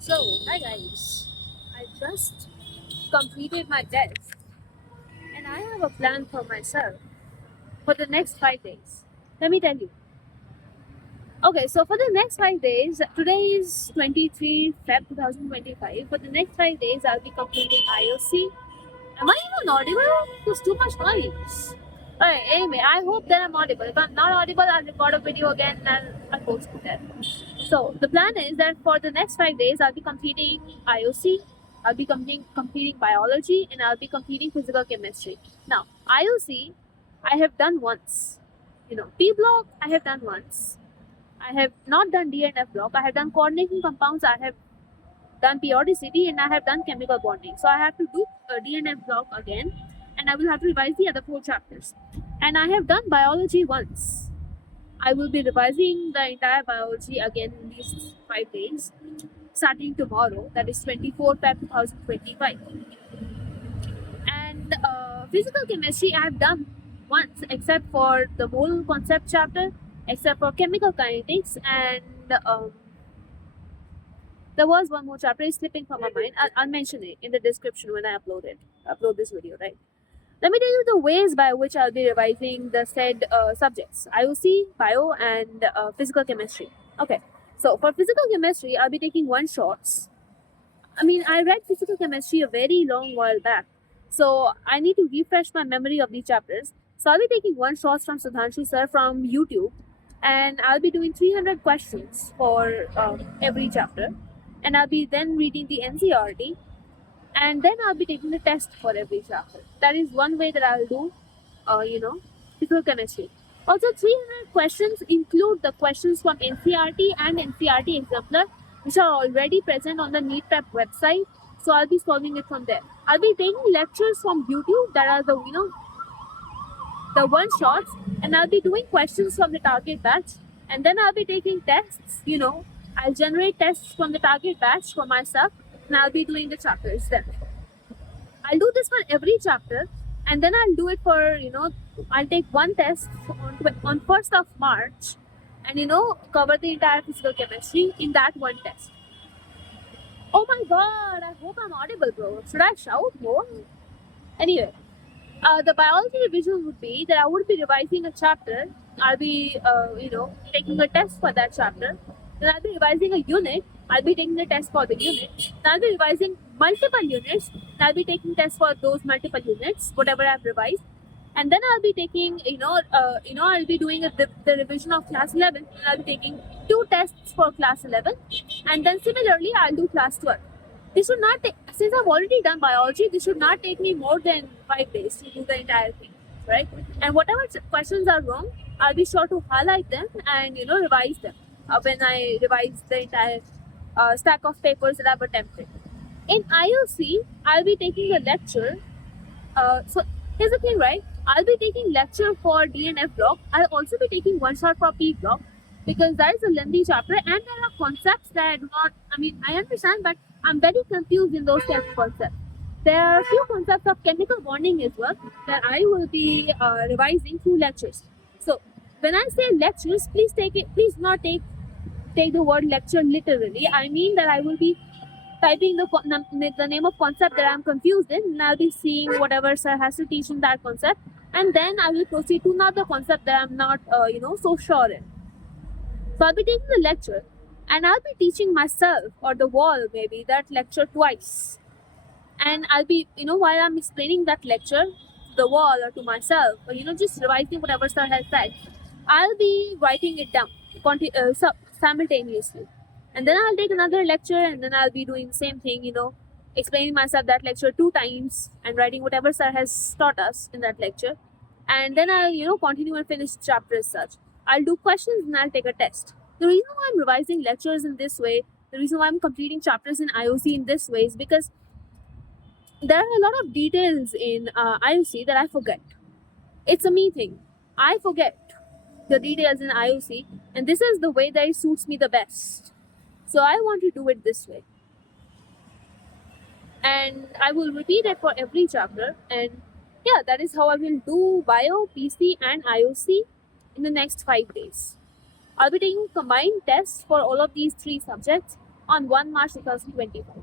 Hi guys. I just completed my test and I have a plan for myself for the next 5 days. Let me tell you. Okay, so for the next 5 days, today is 23 Feb 2025. For the next 5 days, I'll be completing IOC. Am I even audible? There's too much noise. Alright, anyway, I hope that I'm audible. If I'm not audible, I'll record a video again and I'll post it there. So the plan is that for the next 5 days, I'll be completing IOC, I'll be completing biology, and I'll be completing physical chemistry. Now, IOC, I have done once. P block, I have done once. I have not done D and F block. I have done coordinating compounds. I have done periodicity, and I have done chemical bonding. So I have to do D and F block again, and I will have to revise the other 4 chapters. And I have done biology once. I will be revising the entire biology again in these 5 days, starting tomorrow, that is 24th Feb 2025. And physical chemistry I have done once, except for the mole concept chapter, except for chemical kinetics, and there was one more chapter is slipping from my mind. I'll mention it in the description when I upload this video, right? Let me tell you the ways by which I'll be revising the said subjects: IOC, bio, and physical chemistry. Okay, so for physical chemistry, I'll be taking one shots. I read physical chemistry a very long while back, so I need to refresh my memory of these chapters. So I'll be taking one shots from Sudhanshu sir from YouTube, and I'll be doing 300 questions for every chapter, and I'll be then reading the NCERT, and then I'll be taking the test for every chapter. That is one way that I'll do, physical chemistry. Also, 300 questions include the questions from NCERT and NCERT Exemplar, which are already present on the NEET Prep website. So I'll be solving it from there. I'll be taking lectures from YouTube that are the one shots, and I'll be doing questions from the target batch, and then I'll be taking tests. I'll generate tests from the target batch for myself, and I'll be doing the chapters then. I'll do this for every chapter, and then I'll do it for I'll take one test on 1st of March, and cover the entire physical chemistry in that one test. Oh my god! I hope I'm audible, bro. Should I shout more? Anyway, the biology revision would be that I would be revising a chapter. I'll be taking a test for that chapter. Then I'll be revising a unit. I'll be taking the test for the unit. Then I'll be revising multiple units. And I'll be taking tests for those multiple units, whatever I've revised. And then I'll be taking, I'll be doing the revision of class 11. And I'll be taking 2 tests for class 11. And then similarly, I'll do class 12. This should not take, since I've already done biology, this should not take me more than 5 days to do the entire thing, right? And whatever questions are wrong, I'll be sure to highlight them and revise them when I revise the entire stack of papers that I've attempted. In IOC, I'll be taking a lecture. So here's the thing, right? I'll be taking lecture for DNF block. I'll also be taking one shot for P block, because that is a lengthy chapter and there are concepts that I do not, I understand, but I'm very confused in those types of concepts. There are a few concepts of chemical bonding as well that I will be revising through lectures. So when I say lectures, please not take the word lecture literally. I mean that I will be typing the name of concept that I'm confused in, and I'll be seeing whatever sir has to teach in that concept, and then I will proceed to another concept that I'm not, so sure in. So I'll be taking the lecture, and I'll be teaching myself or the wall maybe that lecture twice, and I'll be, while I'm explaining that lecture to the wall or to myself, or just revising whatever sir has said, I'll be writing it down simultaneously. And then I'll take another lecture, and then I'll be doing the same thing, explaining myself that lecture 2 times and writing whatever sir has taught us in that lecture. And then I'll, continue and finish the chapter as such. I'll do questions and I'll take a test. The reason why I'm revising lectures in this way, the reason why I'm completing chapters in IOC in this way is because there are a lot of details in IOC that I forget. It's a me thing. I forget the details in IOC, and this is the way that it suits me the best. So I want to do it this way. And I will repeat it for every chapter. And yeah, that is how I will do bio, PC, and IOC in the next 5 days. I'll be taking combined tests for all of these 3 subjects. on 1 March 2025.